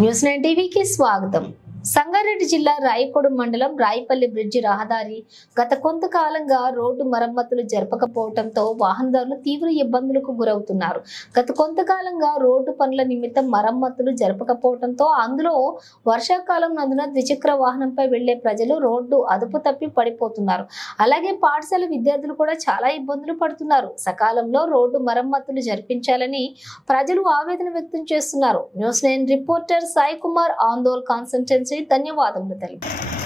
News 9 టీవీకి స్వాగతం. సంగారెడ్డి జిల్లా రాయకోడు మండలం రాయపల్లి బ్రిడ్జి రహదారి గత కొంతకాలంగా రోడ్డు మరమ్మతులు జరపకపోవడంతో వాహనదారులు తీవ్ర ఇబ్బందులకు గురవుతున్నారు. గత కొంతకాలంగా రోడ్డు పనుల నిమిత్తం మరమ్మతులు జరపకపోవడంతో అందులో వర్షాకాలం నందున ద్విచక్ర వాహనంపై వెళ్లే ప్రజలు రోడ్డు అదుపు తప్పి పడిపోతున్నారు. అలాగే పాఠశాల విద్యార్థులు కూడా చాలా ఇబ్బందులు పడుతున్నారు. సకాలంలో రోడ్డు మరమ్మతులు జరిపించాలని ప్రజలు ఆవేదన వ్యక్తం చేస్తున్నారు. న్యూస్ 9 రిపోర్టర్ సాయి కుమార్ ఆందోళ్ కాన్సల్టెన్సీ ధన్యవాదములు తెలిపారు.